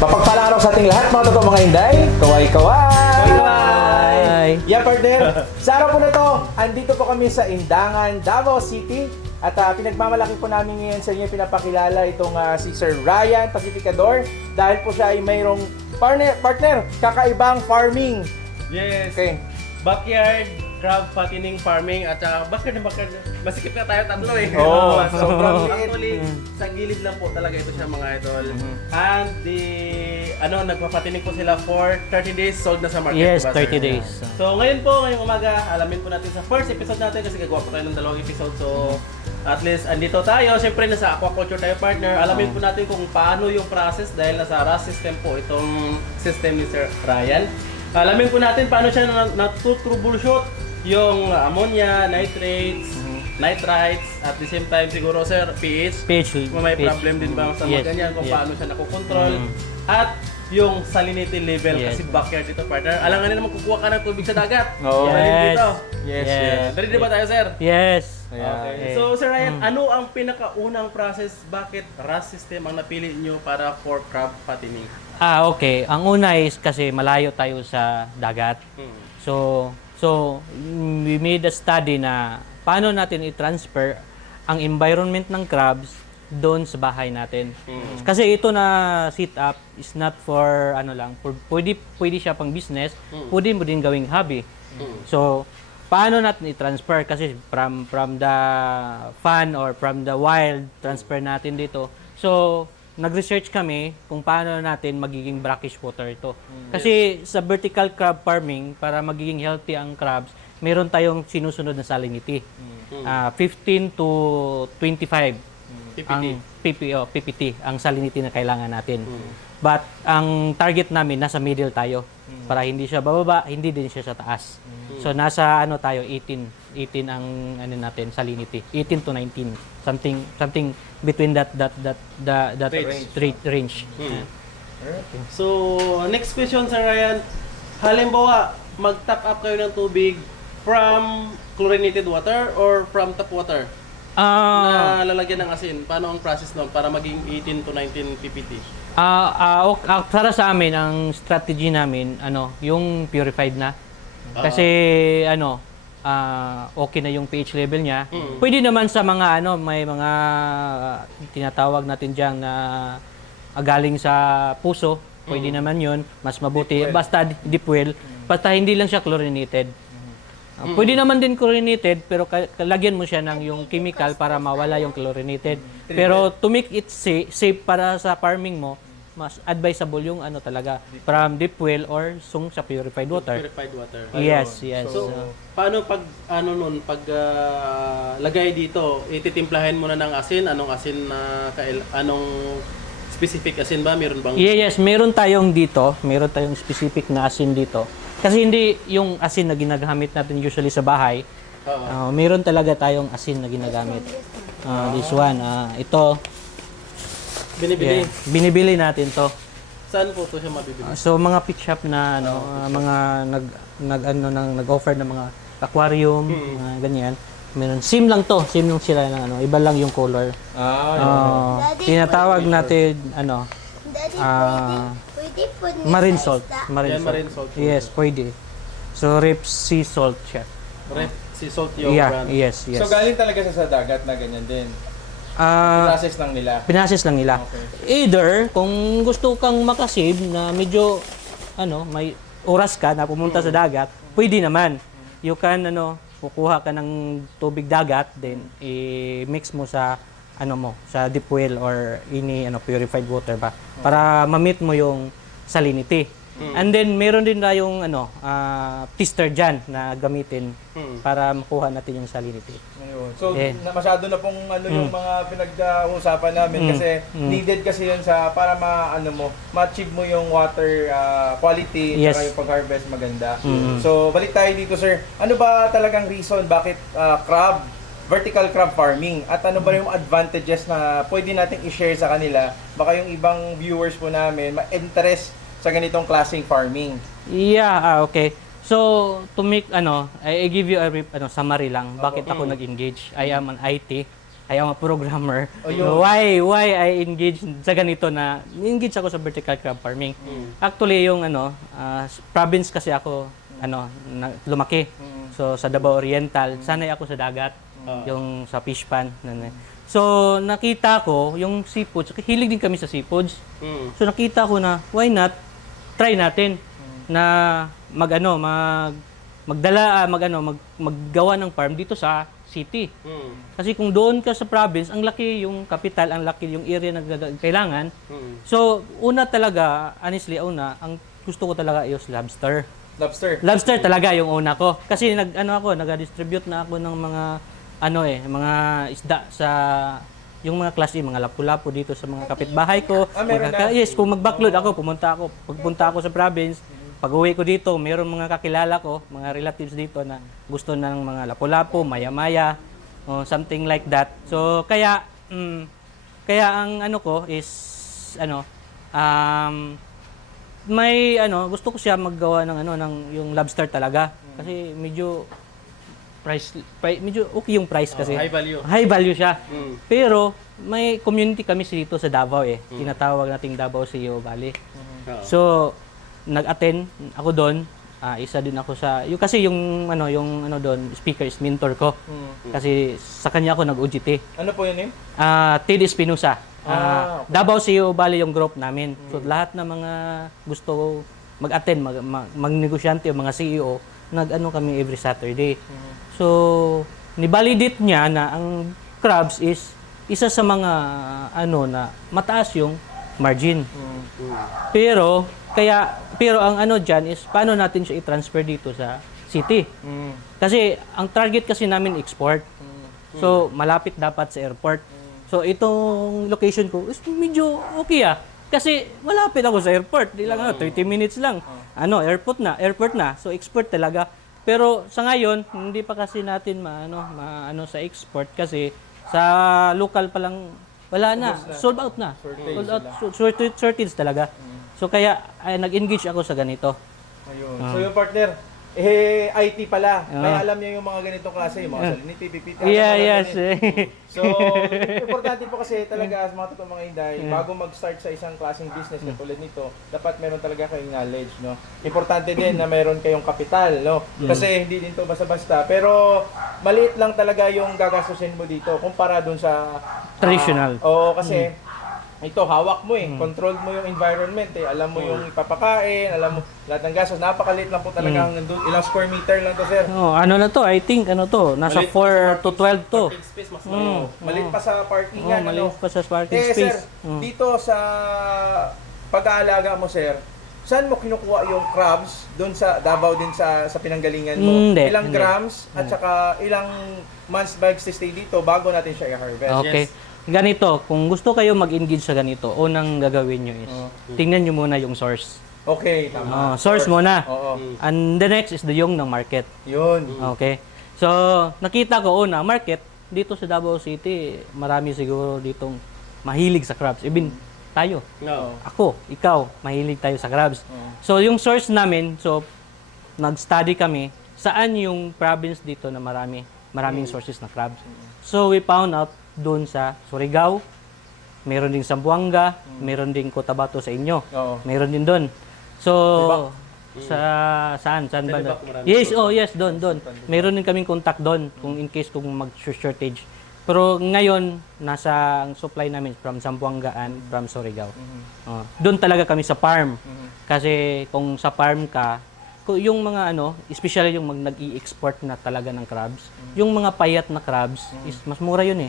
Mapagpalang araw sa ating lahat mga totoo mga Inday. Kaway-kaway! Kaway-kaway! Yeah, partner. Sa araw po na to, andito po kami sa Indangan, Davao City. At pinagmamalaki po namin ngayon sa inyo pinapakilala itong si Sir Ryan Pacificador dahil po siya ay mayroong partner, kakaibang farming. Yes. Okay. Backyard crab fattening farming at backyard, masikip na tayo tatlo eh. Oh, so, sobrang actually, sa gilid lang po talaga ito siya mga idol. And nagpa-fattening po sila for 30 days, sold na sa market. Yes, diba, 30 sir? days. So ngayon po, ngayong umaga, alamin po natin sa first episode natin kasi gagawa po tayo ng dalawang episode. So at least andito tayo, syempre nasa aquaculture tayo partner. Alamin po natin kung paano yung process dahil nasa RAS system po itong system ni Sir Ryan. Alamin po natin paano siya natutroubleshoot yung ammonia, nitrates, nitrites, at the same time siguro sir, pH. Kung may problem din ba sa mga ganyan, kung paano siya nakokontrol. At yung salinity level kasi backyard dito partner. Alanganin naman kukuha ka ng tubig sa dagat. Oh. Dito. Yes. Ready ba tayo sir? Yes. Okay. So Sir Ryan, ano ang pinakaunang process bakit RAS system ang napili niyo para for crab fattening? Okay. Ang una is kasi malayo tayo sa dagat. So we made a study na paano natin i-transfer ang environment ng crabs doon sa bahay natin. Kasi ito na sit up is not for pwede siya pang business, pwede mo din gawing hobby. So paano natin i-transfer kasi from the fun or from the wild transfer natin dito. So nag-research kami kung paano natin magiging brackish water ito. Kasi sa vertical crab farming, para magiging healthy ang crabs, meron tayong sinusunod na salinity. 15 to 25 ang PPT, ang salinity na kailangan natin. But ang target namin, nasa middle tayo. Para hindi siya bababa, hindi din siya sa taas. So nasa tayo, 18 ang natin, salinity. 18 to 19. Something between that range. So, next question Sir Ryan. Halimbawa, mag-top up kayo ng tubig from chlorinated water or from tap water? Na lalagyan ng asin. Paano ang process nun para maging 18 to 19 ppt? Para sa amin, ang strategy namin, yung purified na. Kasi, okay na yung pH level niya. Pwede naman sa mga, may mga tinatawag natin dyan na galing sa puso. Pwede naman yun. Mas mabuti. Basta deep well. Basta hindi lang siya chlorinated. Pwede naman din chlorinated, pero lagyan mo siya ng yung chemical para mawala yung chlorinated. Pero to make it safe para sa farming mo, mas advisable yung talaga from deep well or sa purified water. Purified water. Yes. So, paano pag lagay dito, ititimplahin mo na ng asin, anong asin na anong specific asin ba? Meron bang Yes, meron tayong specific na asin dito. Kasi hindi yung asin na ginagamit natin usually sa bahay. Meron talaga tayong asin na ginagamit. This one, ito. Binibili natin to. Saan po to siya mabibili? So mga pet shop na mga nag-offer ng mga aquarium, mga ganyan. Meron same lang sila ng iba lang yung color. Tinatawag natin marine salt. Marine salt. Yes, pwede. So rep sea salt siya. Rep sea salt yung brand. Yes. So galing talaga siya sa dagat na ganyan din. Pinases lang nila. Okay. Either, kung gusto kang makasave na medyo, may oras ka na pumunta sa dagat, pwede naman. You can, kukuha ka ng tubig dagat, then i-mix mo sa, sa deep well or purified water ba, para ma-meet mo yung salinity. And then, meron din tayong, tester dyan na gamitin para makuha natin yung salinity. Ayun. So, masyado na pong yung mga pinag-uusapan namin kasi needed kasi yun para ma-achieve mo yung water quality at yung pag-harvest maganda. So, balik tayo dito sir. Ano ba talagang reason bakit vertical crab farming? At ano ba yung advantages na pwede nating i-share sa kanila? Baka yung ibang viewers po namin ma-interest sa ganitong klaseng farming. Yeah, okay. So, to make I give you a summary lang bakit ako nag-engage. I am an IT I am a programmer. Oh, yun. Why I engage sa ganito na engage ako sa vertical crab farming. Actually yung province kasi ako lumaki. So sa Davao Oriental, sanay ako sa dagat, yung sa fish pan. So nakita ko yung seafoods, hilig din kami sa seafoods. So nakita ko na why not try natin na maggawa ng farm dito sa city. Kasi kung doon ka sa province, ang laki yung capital, ang laki yung area na kailangan. So, una talaga, honestly, ang gusto ko talaga is lobster. Lobster talaga yung una ko. Kasi nag-distribute na ako ng mga isda sa yung mga klase, mga lapu-lapu dito sa mga kapitbahay ko. Yes, kung mag-backload ako, pagpunta ako sa province, pag-uwi ko dito, mayroon mga kakilala ko, mga relatives dito na gusto ng mga lapu-lapu, maya-maya, something like that. So, kaya ang ko is, gusto ko siya maggawa ng yung lobster talaga. Kasi medyo okay yung price kasi. High value. High value siya. Pero, may community kami dito sa Davao Tinatawag nating Davao Siyo Valley. So, nag-attend ako doon. Isa din ako sa kasi yung doon speaker is mentor ko. Kasi sa kanya ako nag-UGT. Ano po yun? Ted Espinosa. Okay. Davao Siyo Valley yung group namin. So lahat ng mga gusto mag-attend, magnegosyante o mga CEO, kami every Saturday. So ni-validate niya na ang crabs is isa sa mga na mataas yung margin. Pero ang diyan is paano natin siya i-transfer dito sa city. Kasi ang target kasi namin export. So malapit dapat sa airport. So itong location ko is medyo okay Kasi malapit ako sa airport. Di lang 30 minutes lang. Airport na. So export talaga. Pero sa ngayon, hindi pa kasi natin sa export kasi sa local pa lang wala na. Sold out na. Shortage talaga. So kaya nag-engage ako sa ganito. Ayun. So yung partner, IT pala. Kaya alam niya yung mga ganitong klase, yung mga salinity, PPT. Yes. So, importante po kasi talaga sa mga totoong mga inday, bago mag-start sa isang klaseng business katulad nito, dapat meron talaga kayong knowledge, no? Importante din na meron kayong kapital, no? Kasi hindi din to basta-basta. Pero maliit lang talaga yung gagastusin mo dito kumpara dun sa Traditional. Oo, kasi ito, hawak mo controlled mo yung environment alam mo yung ipapakain, alam mo lahat ng gastos, napakaliit lang po talaga ilang square meter lang to, sir. I think nasa 4 to 12 to. Parking space mas Maliit pa sa parkingan, Maliit pa sa parking sir, space. dito sa pag-aalaga mo, sir, saan mo kinukuha yung crabs doon sa Davao din sa pinanggalingan mo? Hindi, Ilang hindi. grams at saka ilang months ba stay dito bago natin siya i-harvest? Okay. Ganito, kung gusto kayo mag-engage sa ganito, unang gagawin nyo is, tingnan nyo muna yung source. Okay, tama. Source muna. Oo. And the next is yung ng market. Yun. Okay? So, nakita ko market, dito sa Davao City, marami siguro ditong mahilig sa crabs. Even tayo. No. Ako, ikaw, mahilig tayo sa crabs. So, yung source namin, nag-study kami, saan yung province dito na maraming sources na crabs. So, we found out doon sa Surigao, meron din sa Zamboanga, meron din Cotabato sa inyo. Oo. Meron din doon. So, saan ba? Libak, marami. Yes, doon. Meron din kaming contact doon kung in case kung mag-shortage. Pero ngayon, ang supply namin from Zamboanga and from Surigao. Doon talaga kami sa farm. Kasi kung sa farm ka, yung mga especially yung nag-i-export na talaga ng crabs, yung mga payat na crabs is mas mura yun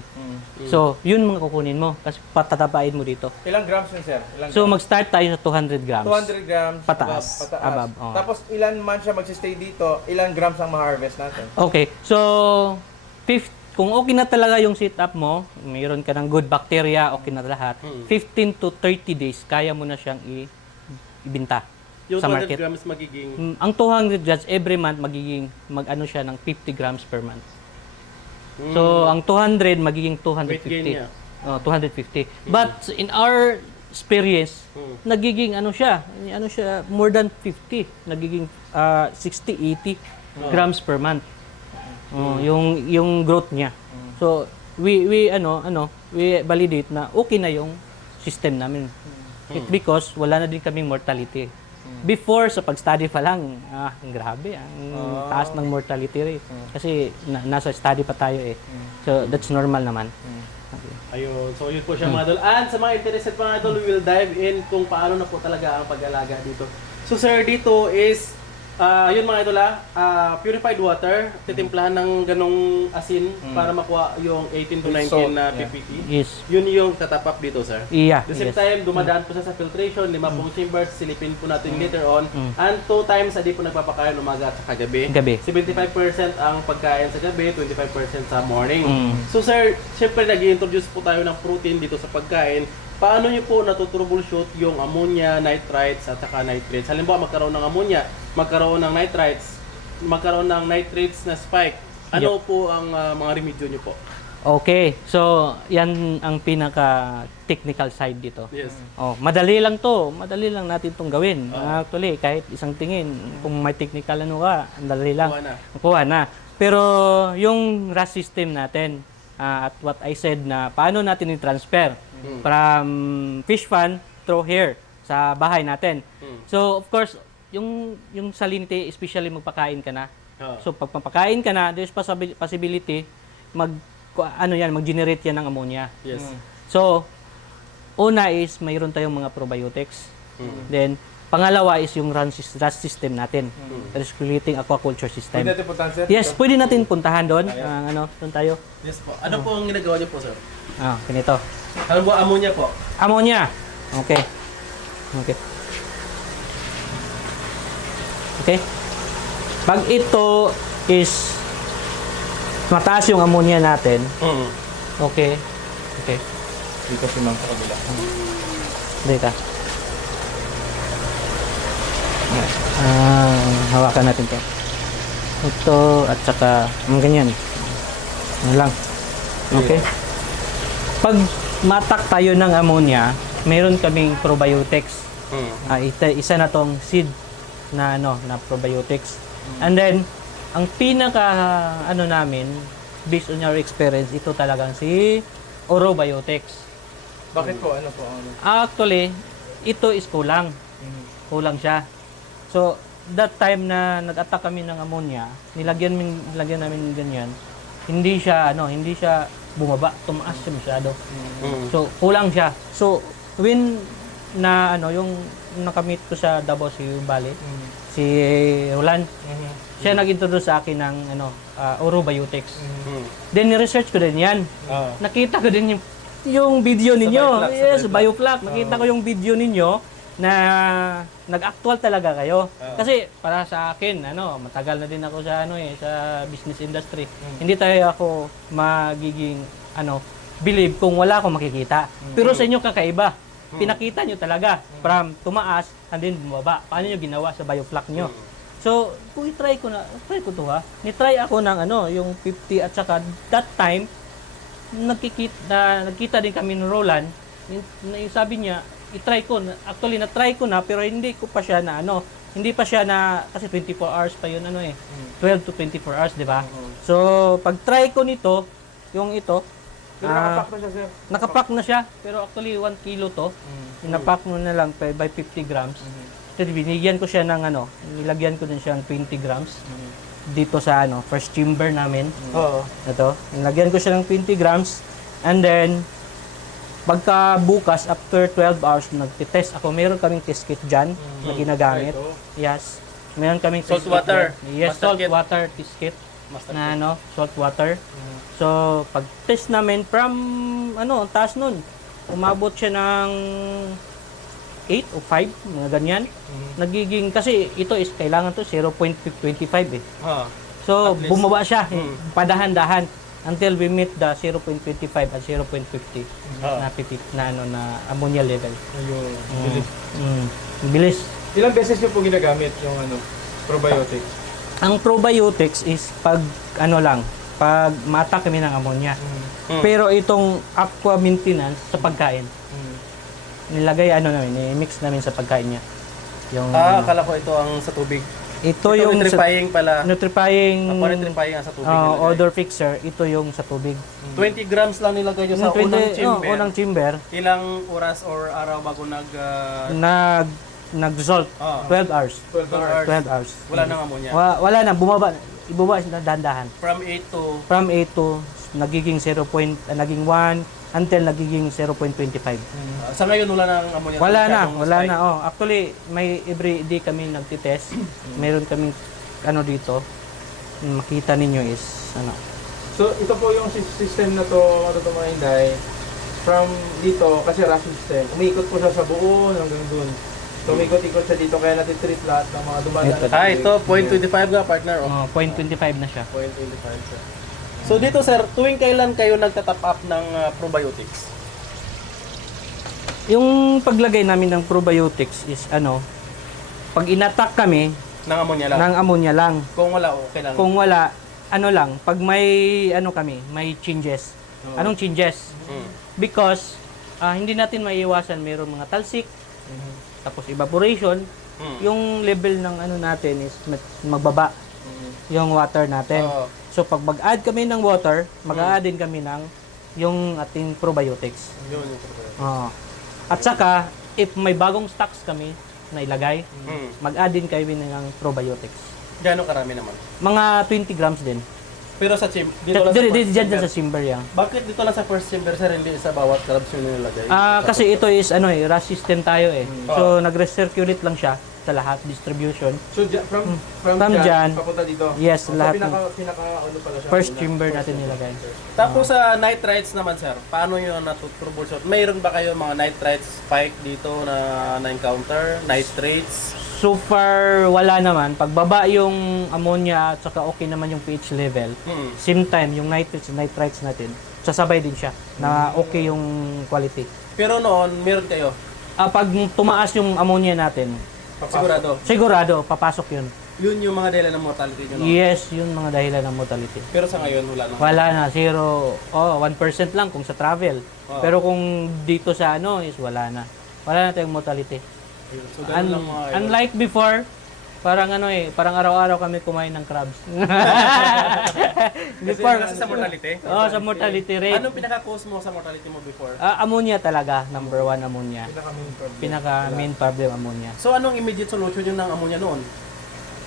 So, yun mga kukunin mo kasi patatapain mo dito. Ilang grams yun, sir? So, mag-start tayo sa 200 grams. 200 grams Pataas. Above. Oo. Tapos ilan months siya magsistay dito, ilang grams ang ma-harvest natin? Okay. So, kung okay na talaga yung setup mo, mayroon ka ng good bacteria, okay na lahat, 15 to 30 days, kaya mo na siyang ibenta Yung sa 200 market. grams magiging Ang 200 grams every month magiging siya ng 50 grams per month. So, ang 200 magiging weight gain 250. niya. 250. But in our experience, nagiging siya more than 50, nagiging 60, 80 grams per month. Yung growth niya. So, we validate na okay na yung system namin. Because wala na din kaming mortality. Before, sa pag-study pa lang, grabe, ang taas ng mortality rate. Kasi nasa study pa tayo eh. So, that's normal naman. Ayun. So, yun po siya mga idol. And sa mga interested mga idol, we will dive in kung paano na po talaga ang pag-alaga dito. So, sir, dito is, yun mga idol purified water, titimplahan ng ganong asin para makuha yung 18 to 19 Salt, na yeah. PPT. Yes. Yun yung tatap up dito, sir. Yeah. The same Yes. time, dumadaan po siya sa filtration, 5 chambers, silipin po natin later on. And 2 times a day po nagpapakain, umaga at saka gabi. Gabi. 75% ang pagkain sa gabi, 25% sa morning. So sir, syempre nag-i-introduce po tayo ng protein dito sa pagkain. Paano niyo po natutroubleshoot yung ammonia, nitrites at saka nitrates? Halimbawa, magkaroon ng ammonia, magkaroon ng nitrites, magkaroon ng nitrates na spike. Ano po ang mga remedyo niyo po? Okay. So, yan ang pinaka-technical side dito. Yes. Madali lang to. Madali lang natin itong gawin. Actually, kahit isang tingin, kung may technical ang dali lang. Kuha na. Kuha na. Pero yung RAS system natin, at what I said na paano natin i-transfer from fish pond through here sa bahay natin. So, of course, yung salinity, especially magpakain ka na. So, pag papakain ka na, there's possibility mag-generate yan ng ammonia. Yes. So, una is mayroon tayong mga probiotics. Then, pangalawa is yung RAS system natin. Recirculating aquaculture system. Pwede natin puntahan, sir? Yes, pwede natin puntahan doon. Doon tayo. Yes po. Ano po ang ginagawa niyo po, sir? Ganito. Halimbawa, ammonia po. Ammonia. Okay. Pag ito is mataas yung ammonia natin, okay. Dito si Ma'am sa kabila. Dito. Hawakan natin to. Ito at saka ganyan. Ano lang. Okay. Pag matak tayo ng ammonia, meron kaming probiotics. Isa na tong seed na na probiotics. And then ang pinaka namin based on our experience, ito talagang si Orobiotics. Bakit po? Ano po? Actually, ito is kulang. Kulang siya. So, that time na nag-attack kami ng ammonia, nilagyan namin ganyan, hindi siya bumaba, tumaas siya masyado. So, kulang siya. So, when yung nakamit ko sa Davao si Bale, si Roland, siya nag-introduce sa akin ng Orobiotics. Then, ni-research ko din yan. Nakita ko din yung video ninyo. Yes, Bioflac. Nakita ko yung video ninyo na nag-actual talaga kayo. Kasi para sa akin, matagal na din ako sa sa business industry. Hindi ako magiging believe kung wala akong makikita. Pero sa inyo kakaiba. Pinakita nyo talaga from tumaas and then bumaba. Paano nyo ginawa sa Bioflac nyo? So, kung try ko to Ni-try ako ng yung 50 at saka that time nagkita din kami ni Roland. Sabi niya, i-try ko. Actually, na-try ko na pero hindi ko pa siya hindi pa siya kasi 24 hours pa yun 12 to 24 hours, di ba? So, pag try ko nito, yung ito, Pero nakapack na siya, sir. nakapack na siya, pero actually 1 kilo to. Inapack mo na lang by 50 grams. Kasi binigyan ko siya ng nilagyan ko din siya ng 20 grams. Dito sa first chamber namin. Oo. Ito, nilagyan ko siya ng 20 grams. And then, pagka bukas, after 12 hours, nagtitest ako. Meron kaming test kit dyan na ginagamit. Yes. Meron kaming Salt test kit water. dyan. Yes, Master salt kit. water test kit. Master Na salt water. So, pag test namin from, ang taas nun. Umabot siya ng 8 o 5, mga ganyan. Nagiging, kasi ito is kailangan to 0.25 eh. So, At least. bumaba siya, padahan-dahan until we meet the 0.25 at 0.50 na ammonia level. Ayun. Bilis. Bilis. Ilang beses niyo po ginagamit yung probiotics? Ang probiotics is pag pag ma-attack kami ng ammonia. Pero itong aqua maintenance sa pagkain, nilagay namin, i-mix namin sa pagkain niya. Yung akala ko ito ang sa tubig. Ito yung sa, Nutrifying pala. nutrifying Nutrifying ang sa tubig nilagay. odor fixer, ito yung sa tubig. 20 grams lang nilagay nyo sa Yung 20 unang chamber. unang chamber, Ilang oras or araw bago nag-dissolve. Ah. 12 hours. 12 hours. 12 hours. Wala nang ammonia. Wala na, ibaba na dahan-dahan. From 8 to From 8 to nagiging 0. Naging 1 until nagiging 0.25. sa ngayon wala nang ammonia. Wala na. Oh, actually, may every day kami nagtitest. Meron kaming dito. Makita ninyo is So ito po yung system na to, mga Inday. From dito, kasi rush system, umiikot po siya sa buo hanggang dun. So umikot-ikot siya dito, kaya natin-treat lahat ng mga dumadaan. Ito 0.25 nga partner. Oh. 0.25 na siya. 0.25 siya. So dito sir, tuwing kailan kayo nagtatap up ng probiotics? Yung paglagay namin ng probiotics is pag inattack kami Ng ammonia lang. ng ammonia lang. Kung wala, okay lang. Kung wala, lang, pag may may changes. Anong changes? Mm. Because hindi natin maiiwasan mayroong mga talsik, tapos evaporation, yung level ng natin is magbaba. Yung water natin. Oo. So pag mag-add kami ng water, mag-add din kami ng yung ating probiotics. Yun yung probiotics. Oo. At saka, if may bagong stocks kami na ilagay, mag-add din kami ng probiotics. Gano'ng karami naman? Mga 20 grams din. Pero sa dito lang sa first Diyan chamber. sa chamber yan. Bakit dito lang sa first chamber sir, hindi sa bawat crabs yung nilagay? Kasi ito is rush system tayo eh. So nag-recirculate lang siya sa lahat, distribution. So from dyan, papunta dito. Yes, So, lahat. pinaka pala siya. First chamber natin nilagay. Tapos sa nitrites naman sir, paano yun troubleshoot? Mayroon ba kayo mga nitrites spike dito na na-encounter? Nitrates? So far, wala naman. Pagbaba yung ammonia at saka okay naman yung pH level. Same time, yung nitrites natin, sasabay din siya na okay yung quality. Pero noon, meron kayo? Pag tumaas yung ammonia natin, sigurado, papasok yun. Yun yung mga dahilan ng mortality nyo noon? Yes, yun mga dahilan ng mortality. Pero sa ngayon, wala na. Wala na, 1% lang kung sa travel. Pero kung dito sa is wala na. Wala na tayong mortality. So, ganun lang mga Unlike before, parang parang araw-araw kami kumain ng crabs. Kasi sa mortality? Sa mortality rate. Anong pinaka-cause mo sa mortality mo before? Ammonia talaga, number 1 ammonia. Pinaka main problem ammonia. So anong immediate solution yun ng ammonia noon?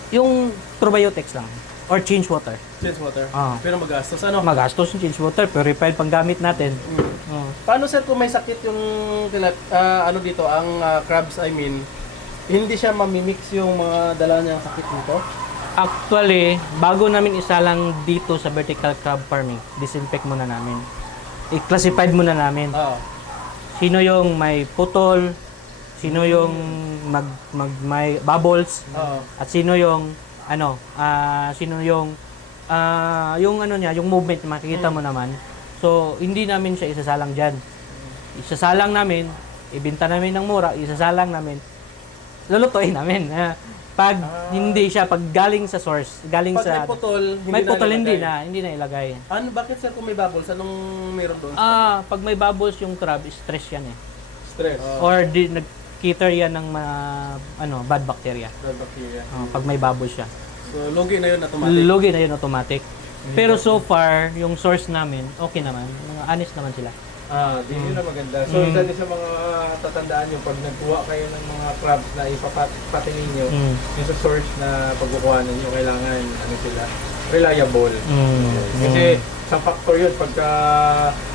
Yung probiotics lang or change water. Change water? Ah. Pero magastos ano? Magastos yung change water, purified pang gamit natin. Paano sir kung may sakit yung dito, ang crabs hindi siya mamimix yung mga dala niyang sakit dito? Actually, bago namin isalang dito sa vertical crab farming, disinfect muna namin. I-classified muna namin. Oo. Sino yung may putol, sino yung may bubbles, Oo. at sino yung yung movement makikita mo naman. So, hindi namin siya isasalang diyan. Isasalang namin, ibenta namin ng mura, isasalang namin, lulutuin namin. Pag hindi siya, pag galing sa source, galing Pag sa... may putol, hindi na ilagay. Ano, bakit sir kung may bubbles, anong meron doon? Pag may bubbles yung crab, stress yan eh. Stress. Or nag-cater yan ng mga, bad bacteria. Bad bacteria. Pag may bubbles siya. So, logi na yun automatic. Lugi na yun automatic. Pero so far, yung source namin, okay naman. Mga honest naman sila. Yun na maganda. So, isa din sa mga tatandaan nyo, pag nagkuha kayo ng mga crabs na ipapatingin nyo, yung sa source na pagkukuhanan nyo, kailangan, sila, reliable. Kasi, sa factor yun,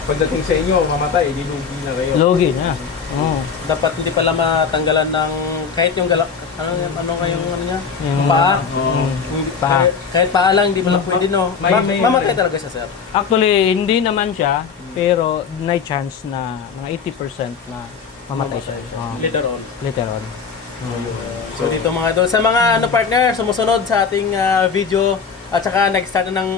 pagdating sa inyo, mamatay, dilugi na kayo. Lugi na. Dapat hindi pala matanggalan ng kahit yung galak niya? Yung Paa. Paa. Kahit paa lang hindi pala pwede no. May- Mamatay talaga siya sir. Actually, hindi naman siya, pero may chance na mga 80% na mamatay siya. Later on. Later on. So dito mga idol, sa mga partner sumusunod sa ating video at saka nag-start na ng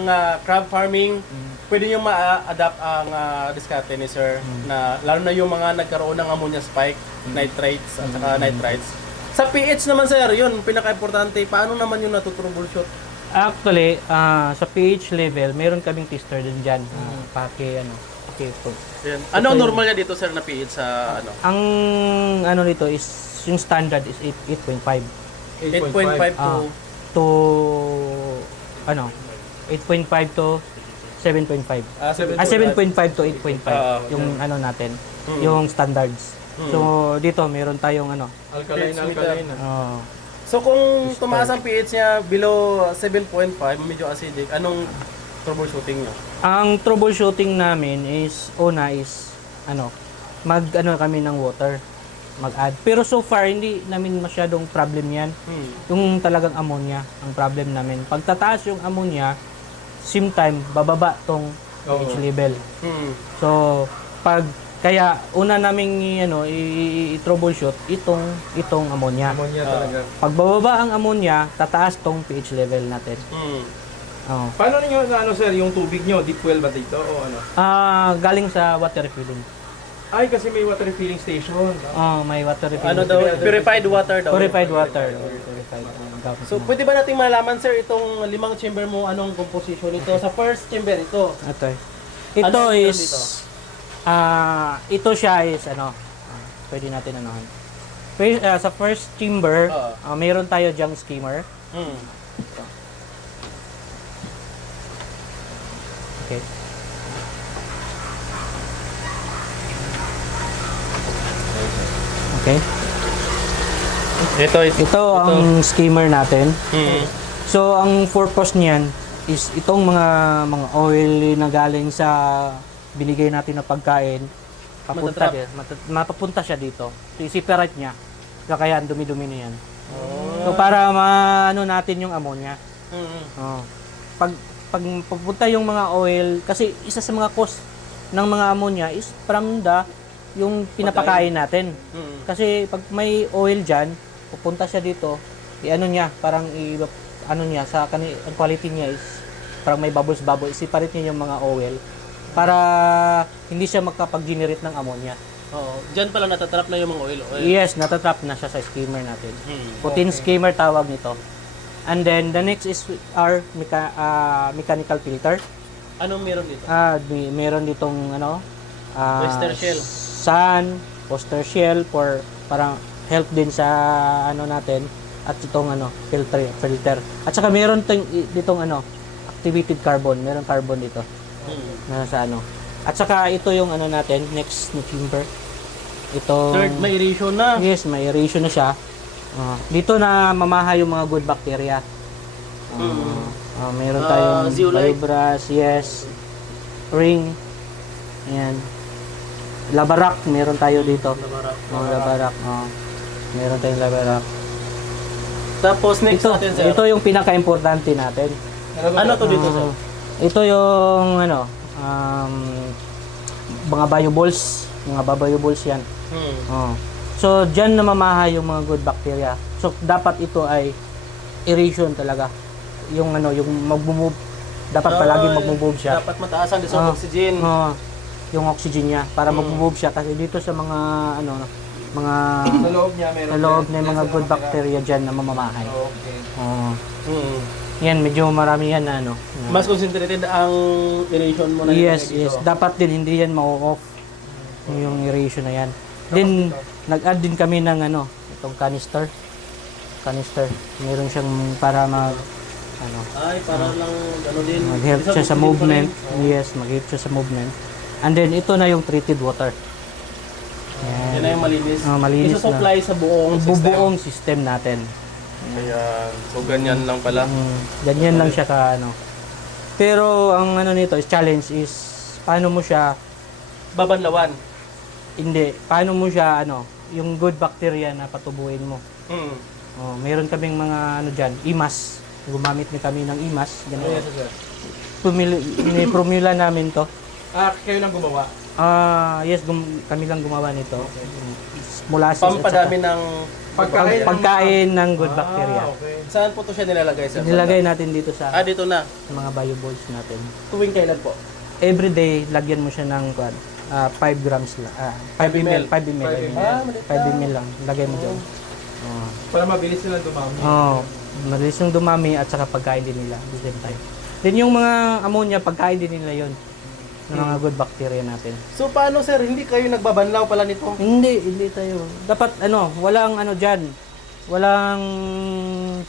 crab farming, pwede nyo ma-adapt ang diskarte ni sir na lalo na yung mga nagkaroon ng ammonia spike, nitrates at saka nitrites. Sa pH naman sir, yun pinaka-importante. Paano naman yung natutroubleshoot? Actually, sa pH level, meron kaming tester din dyan. Food. Yan. Ano ang normal niya dito sir na pH sa ano? Ang nito is, yung standard is 8.5. 8.5 to to ano 8.5 to 7.5. 7.5 to 8.5 yung ano natin, yung standards. So dito meron tayong ano. Alkaline. Oh, So kung tumaas ang pH niya below 7.5, medyo acidic, anong troubleshooting niyo? ang troubleshooting namin is ano, mag-ano kami ng water, mag-add. Pero so far hindi namin masyadong problem 'yan. Yung talagang ammonia ang problem namin. Pag tataas yung ammonia, same time bababa tong pH level. So pag kaya una naming i-troubleshoot itong ammonia. Ammonia talaga. Pag bababa ang ammonia, tataas tong pH level natin. Oh. Paano ninyo sir, yung tubig nyo, deep well ba dito o ano? Galing sa water refilling. Ay, kasi may water refilling station. Oh, may water refilling. Ano daw? Purified water daw. Purified water. Purified. So pwede ba nating malaman sir itong 5 chamber mo anong composition ito? Sa first chamber ito. Ito Ano is dito? ito siya is ano, pwede natin anohan. Sa first chamber, mayroon tayo diyang skimmer. Okay. Okay. Ito ang skimmer natin. So ang purpose niyan is itong mga oil na galing sa binigay natin na pagkain papunta mapapunta siya dito. So i-separate niya. Kaya ang dumi-dumi na yan. So para maano natin yung ammonia. Oh. Pag pagpunta yung mga oil kasi isa sa mga cause ng mga ammonia is from yung pinapakain natin. Kasi pag may oil diyan, pupunta siya dito, i-ano niya, parang ano niya sa ang quality niya is parang may bubbles, separate niya yung mga oil para hindi siya makapag-generate ng ammonia. Oo. Diyan pala natatrap na yung mga oil. Yes, natatrap na siya sa skimmer natin. Putin skimmer tawag nito. And then the next is our mechanical filter. Anong meron dito? Meron ditong ano, Oyster shell. Sun, oyster shell for parang help din sa ano natin at itong ano filter. At saka meron ditong ano activated carbon, meron carbon dito. Na sa ano. At saka ito yung ano natin next na chamber. Ito Third, may aeration na. Yes, may aeration na siya. Dito na mamaha yung mga good bacteria. Meron tayong zeolite. biobras, yes. Ring. Ayan. Labarak, meron tayo dito. Labarak. Meron tayong labarak. Tapos next natin sir. Ito yung pinaka-importante natin. Ano to dito sir? Ito yung ano, mga bioballs. Mga bioballs yan. So, dyan namamaha yung mga good bacteria. So, dapat ito ay aeration talaga. Yung ano, yung mag-move. Dapat palagi mag-move siya. Dapat mataas ang dissolved oxygen. Yung oxygen niya para mag-move siya kasi dito sa mga ano, mga Sa loob niya meron. sa loob na yung mga good bacteria dyan na mamamahay. Okay. Yan, medyo marami yan na ano. Mas concentrated ang aeration mo na Yes, dito. yes. Dapat din hindi yan ma-off yung aeration na yan. Then, nag-add din kami ng ano, itong canister. Meron siyang para ano, Ay, para lang ano din. mag-help siya sa movement. Yes, mag-help siya sa movement. And then, ito na yung treated water. Yan na yung malinis. Malinis Isusupply sa buong system. buong system natin. Ayan. So, ganyan lang pala. Ganyan lang siya ka ano. Pero ang ano nito is challenge is paano mo siya Babanlawan. paano mo siya ano, yung good bacteria na patubuin mo. Meron kaming mga ano diyan, imas. Gumamit na kami ng imas, ganun. Yes, sir. Formula namin to. Kayo lang gumawa. Yes, kami lang gumawa nito. Molasses Pampadami ng pagkain ng good bacteria. Okay. Saan po to siya nilalagay sir? Nilagay natin dito sa Dito na. mga bioballs natin. Tuwing kailan po? Every day, lagyan mo siya ng 5 grams lang. 5 ml. 5 ml. 5 ml lang. Lagay mo dyan. Para mabilis silang dumami. Mabilis yung dumami at saka pagkain din nila at the same time. Then yung mga ammonia, pagkain din nila yon ng mga good bacteria natin. So, paano sir? Hindi kayo nagbabanlaw pala nito? Hindi tayo. Dapat walang ano dyan. Walang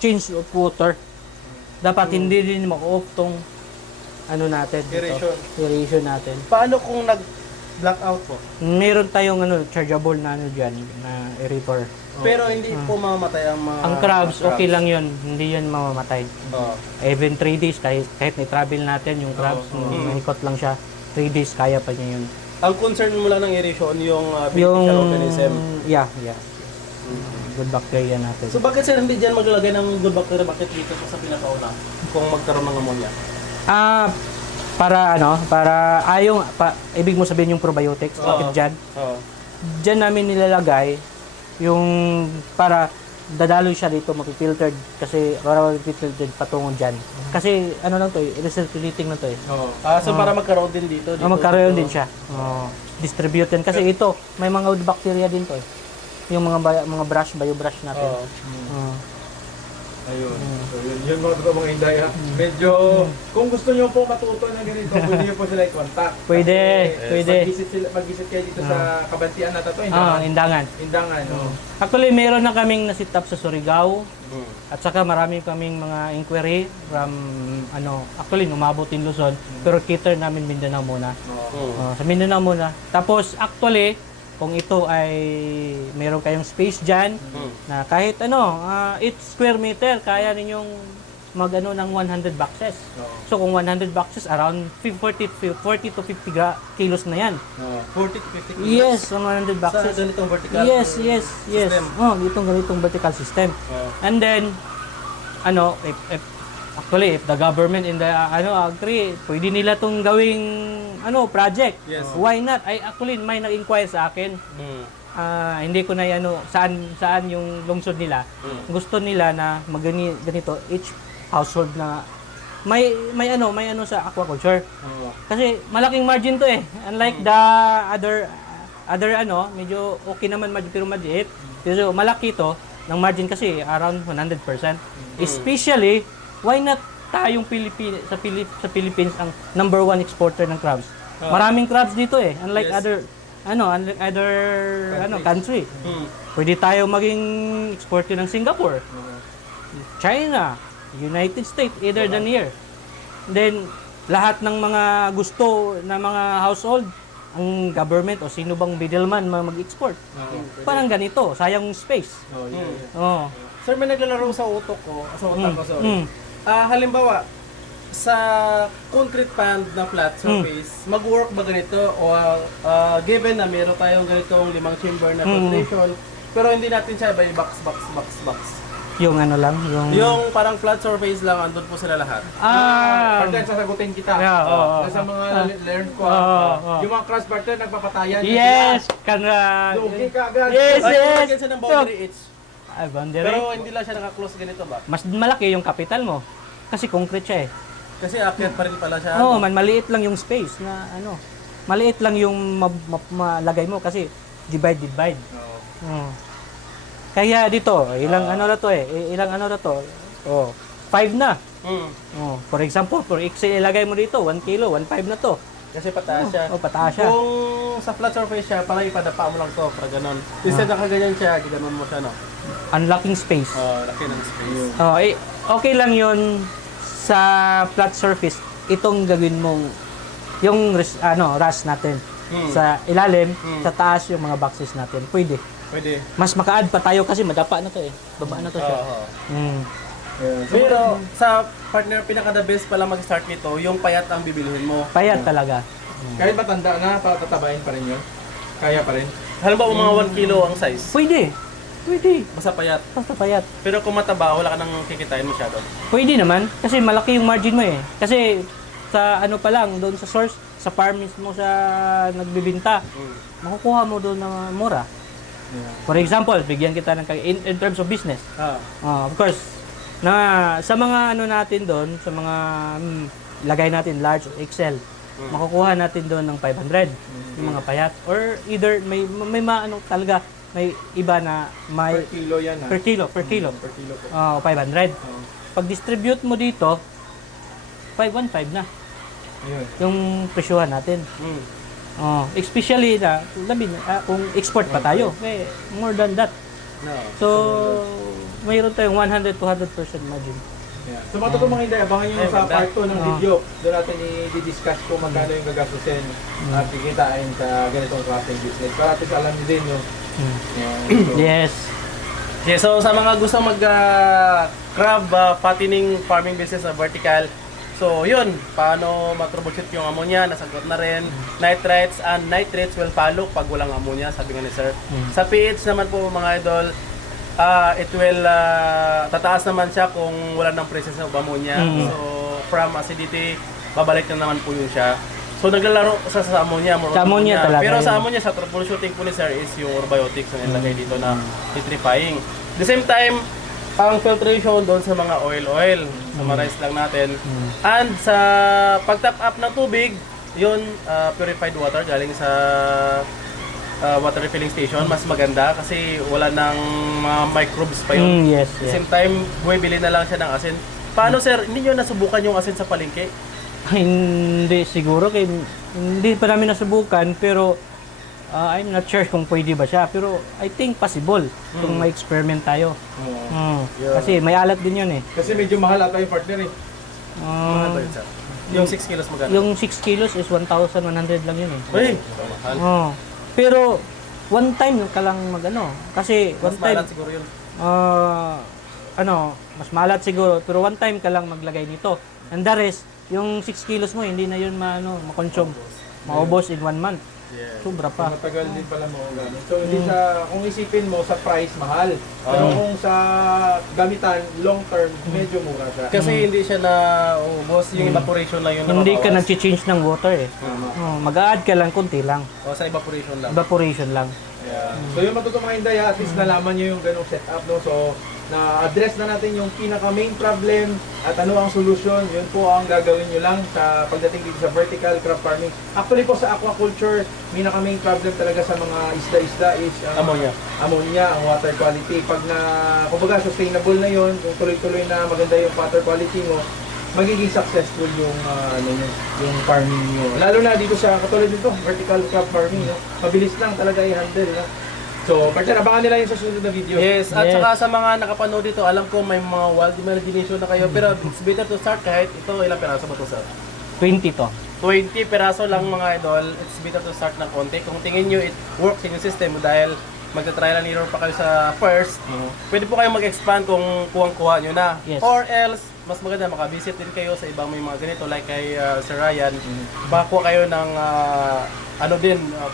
change of water. dapat hindi din ma-off tong ano natin dito. Aeration natin. Paano kung nag-blackout po? Meron tayong chargeable na diyan na aerator. Pero hindi po mamamatay ang mga... Ang crabs, okay lang 'yun. Hindi 'yan mamamatay. Oo. Even 3 days kahit na-travel natin yung crabs, mahikot lang siya. 3 days kaya pa niya 'yun. Ang concern mo lang ng aeration, yung beneficial organism. Yeah. Good bacteria natin. So bakit sir hindi dyan maglalagay ng good bacteria? Bakit dito sa pinakauna? Kung magkaroon ng ammonia? Ibig mo sabihin yung probiotics, bakit dyan? Oo. Dyan namin nilalagay yung para dadaloy siya dito, mapifiltered kasi para mapifiltered patungo dyan. Kasi lang to recirculating na to So para magkaroon din dito? magkaroon din siya. Distribute yan. Kasi ito, may mga good bacteria din to Yung mga bio-brush natin. Ayun. So, yun mga totoo mga Inday. Medyo, kung gusto nyo po matuto ng ganito, pwede nyo po sila i-contact. Pwede. Mag-visit kayo dito sa Kabantian na to, Indangan. Indangan. Actually, meron na kaming na-sit up sa Surigao. At saka marami kaming mga inquiry from actually umabot in Luzon, pero cater namin Mindanao muna. Sa Mindanao muna. Tapos actually, kung ito ay meron kayong space dyan, na kahit 8 square meter, kaya ninyong ng 100 boxes. So kung 100 boxes, around 40 to 50 kilos na yan. 40 to 50 kilos? Yes, 100 boxes. Sa ganitong vertical? Yes. system? Itong ganitong vertical system. And then, if the government in the agree, pwede nila tong gawing project. Yes. Why not? Actually may nag-inquire sa akin. Hindi ko na saan yung lungsod nila. Gusto nila na ganito each household na may sa aquaculture. Kasi malaking margin to Unlike the other medyo okay naman pero maliit. Pero malaki to ng margin kasi around 100%. Especially why not tayong sa Philippines ang number 1 exporter ng crabs. Maraming crabs dito unlike other country. Pwede tayo maging exporter ng Singapore, China, United States, either than here. Then lahat ng mga gusto na mga household, ang government o sino bang middleman mag-export. Parang ganito, sayang space. Sir, may naglalaro sa utak ko, sorry. Halimbawa, sa concrete pond na flat surface, mag-work ba ganito? O given na meron tayong ganitong 5 chamber na filtration, pero hindi natin siya by box. Yung Yung parang flat surface lang, andun po sila lahat. Partner, sasagutin kita. Sa mga learn ko, yung mga cross partner, nagpapatayan. Yes! Lugi ka agad. Yes! Lagyan siya ng boundary each. Boundary. Pero hindi lang siya naka-close ganito ba? Mas malaki yung capital mo. Kasi concrete siya Kasi akyat pa rin pala siya. maliit lang yung space na maliit lang yung malagay mo kasi divide. Kaya dito, ilang na to ilang na to. 5 na. For example, for XL ilagay mo dito, 1 kilo, 1.5 na to. Kasi pataas siya. Pataas siya. Kung sa flat surface siya, parang ipadapa mo lang to, para ganon. Instead nakaganyan siya, giganon mo siya, no? Unlocking space. Laki ng space. Okay lang yun sa flat surface. Itong gawin mong yung rust natin sa ilalim, sa taas yung mga boxes natin. Pwede. Mas maka-add pa tayo kasi madapa na to Baba na to siya. Pero sa partner, pinaka-the best pala mag-start nito, yung payat ang bibilihin mo. Payat talaga. Kahit matanda na, tatabayin pa rin yun. Kaya pa rin. Halimbawa mga 1 kilo ang size. Pwede. Basta payat. Basta payat. Pero kung mataba, wala ka nang kikitain masyado. Pwede naman kasi malaki yung margin mo Kasi sa pa lang doon sa source, sa farm mismo sa nagbibinta, makukuha mo doon na mura. For example, bigyan kita ng in terms of business. Of course, na sa mga natin doon, sa mga lagay natin large or XL, makukuha natin doon ng 500 yung mga payat or either may talaga may iba na may Per kilo yan per kilo Per kilo po. 500. Pag distribute mo dito 515 na Ayun. yung presyohan natin. Especially kung export pa tayo, more than that. No. So mayroon tayong 100-200% margin. Yeah. So mga totoong mga Inday, abangan nyo sa part 2 ng video. Doon natin i-discuss kung magkano yung gagastusin at kikitain sa ganitong klaseng business. Para at least alam nyo din yung Yes. Okay, so sa mga gusto mag crab fattening farming business na vertical, so yun, paano matroubleshoot yung ammonia, nasagot na rin. Nitrites and nitrates will follow pag walang ammonia, sabi nga ni sir. Sa pH naman po mga idol, it will tataas naman siya kung wala ng presence of ammonia. So from acidity, babalik na naman po yun siya. So naglalaro sa ammonia, more Sa on ammonia talaga Pero sa yun. ammonia, sa troubleshooting po ni sir is yung probiotics na nilagay dito na nitrifying. The same time, ang filtration doon sa mga oil. Summarize lang natin. And sa pag-top up ng tubig, yun, purified water galing sa water refilling station, mas maganda kasi wala nang mga microbes pa yun. Yes, At the yes. same time, bumibili na lang siya ng asin. Paano sir, hindi nyo nasubukan yung asin sa palengke? Hindi siguro kay hindi pa namin nasubukan pero I'm not sure kung pwede ba siya pero I think possible kung may experiment tayo. Kasi may alat din 'yun eh. Kasi medyo mahal ata yung partner eh. Ano ba yun, sir? Yung 6 kilos magkano? Yung 6 kilos is 1,100 lang 'yun eh. Uy, mahal. Pero one time ka lang magano kasi Mas one time malat siguro yun. mas malat siguro pero one time ka lang maglagay nito. And the rest, yung 6 kilos mo hindi na 'yun ma-consume. Maubos in 1 month. Yeah. Sobra pa. Matagal din pala mo gamit. So hindi sa, kung isipin mo sa price mahal. Pero kung sa gamitan, long term, medyo mura siya. Kasi hindi siya na ubos, yung evaporation lang yun na Hindi ka mabawas. nag-change ng water eh. Mag-a-add ka lang konti lang. O, sa evaporation lang. Evaporation lang. Yeah. So yung matutong mga Inday, at least nalaman nyo yung ganong setup, no? So na-address na natin yung pinaka-main problem at ano ang solusyon. Yun po ang gagawin nyo lang sa pagdating dito sa vertical crab farming. Actually po sa aquaculture, pinaka-main problem talaga sa mga isda-isda is Ammonia. Ammonia, ang water quality. Pag na, kumbaga sustainable na yun, kung tuloy-tuloy na maganda yung water quality mo, magiging successful yung yung farming nyo. Lalo na dito sa katulad nito, vertical crab farming, no? Mabilis lang talaga i-handle, no? So, partner, abangan nila yung sa susunod na video. Yes, at Yes. saka sa mga nakapanood dito, alam ko may mga wild imagination na kayo, pero it's better to start kahit ito, ilang peraso ba ito sir? 20 to. 20 peraso lang mga idol, it's better to start ng konti. Kung tingin nyo it works in yung system dahil magta-trial and error pa kayo sa first, pwede po kayo mag-expand kung kuwang-kuha nyo na. Yes. Or else, mas maganda makabisit din kayo sa ibang may mga ganito like kay Sir Ryan. Makakuha kayo ng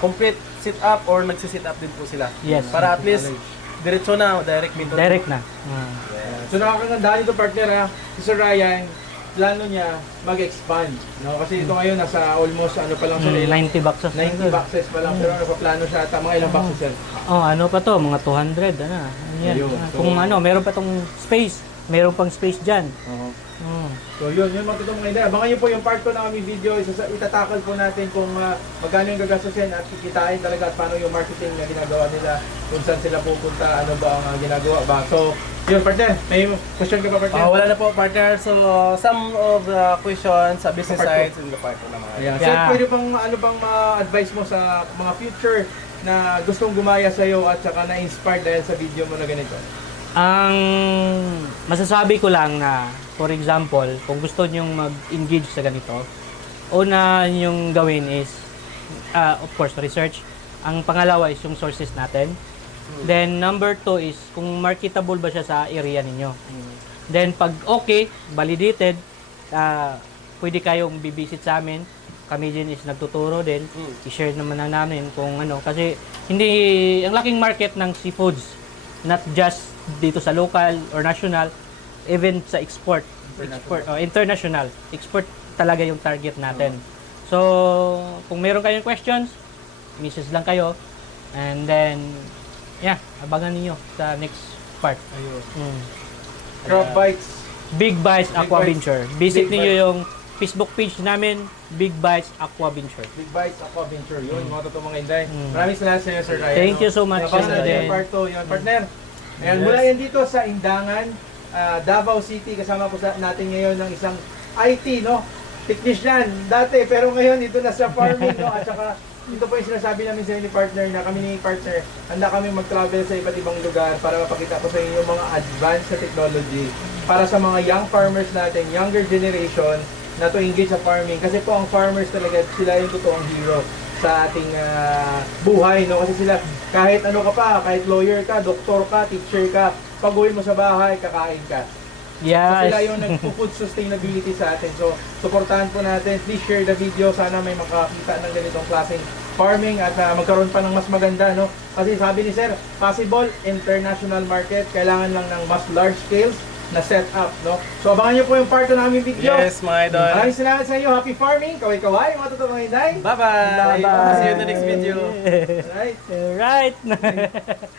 complete sit-up or nagsi-sit up din po sila. Yes. Para at least diretso na, direct method. Direct na. So, nakakagandaan ito, partner, ha? Si Sir Ryan, plano niya mag-expand, no? Kasi ito ngayon, nasa almost, pa lang siya, 90 boxes. 90 boxes pa lang, pero nagpaplano siya, mga ilang boxes yan? Ano pa to? Mga 200. Ano yan. Ayun. Kung meron pa tong space. Meron pang space dyan. So yun mga totoong mga Inday. Abangan nyo po yung part 2 ng aming video. Itatakal po natin kung magkano yung gagastusin at kikitain talaga at paano yung marketing na ginagawa nila, kung saan sila pupunta, ano ba ang ginagawa ba. So yun, partner, may question ka pa, partner? Wala na po partner. So some of the questions sa business Part sides in the part na mga. Ayan. Yeah. Sir, pwede bang ano bang advice mo sa mga future na gustong gumaya sa iyo at saka na-inspire dahil sa video mo na ganito? Ang masasabi ko lang na, for example, kung gusto nyong mag-engage sa ganito, una nyong gawin is, of course, research. Ang pangalawa is yung sources natin. Then, number 2 is kung marketable ba siya sa area ninyo. Then, pag okay, validated, pwede kayong bibisit sa amin. Kami din is nagtuturo din. I-share naman na namin kung ano. Kasi, ang laking market ng seafoods, not just dito sa local or national, even sa international. Export talaga yung target natin. So, kung meron kayong questions, message lang kayo. And then, abangan niyo sa next part. Ayun. Crab Bites. Big Bites Aqua Bites. Venture. Visit Big niyo Bites. yung Facebook page namin, Big Bites Aqua Venture. Big Bites Aqua Venture. Yun, mga totoong mga Inday. Maraming salamat sa inyo, Sir Ryan. Thank you so much, Abangan Sir natin Ryan. yung part 2. Yun, partner. Ayan, mula yan dito sa Indangan, Davao City. Kasama po natin ngayon ng isang IT, no? Technician dati, pero ngayon dito na sa farming, no? At saka ito po yung sinasabi namin sa ni partner na kami ni partner, handa kami mag-travel sa iba't ibang lugar para mapakita ko sa inyo yung mga advanced na technology para sa mga young farmers natin, younger generation na to engage sa farming. Kasi po ang farmers talaga, sila yung totoong hero sa ating buhay, no? Kasi sila, kahit ano ka pa, kahit lawyer ka, doktor ka, teacher ka, pag-uwi mo sa bahay, kakain ka. So sila Yes. yung nagpo-food sustainability sa atin. So, suportahan po natin. Please share the video. Sana may makakita ng ganitong klaseng farming at magkaroon pa ng mas maganda, no? Kasi sabi ni Sir, possible international market, kailangan lang ng mas large scale na setup, no? So, abangan nyo po yung part 2 namin video. Yes, mga idol. Maraming salamat sa inyo. Happy farming. Kaway-kaway, mga totoong mga hinday. Bye-bye! Bye-bye. See you in the next video. Alright. Right.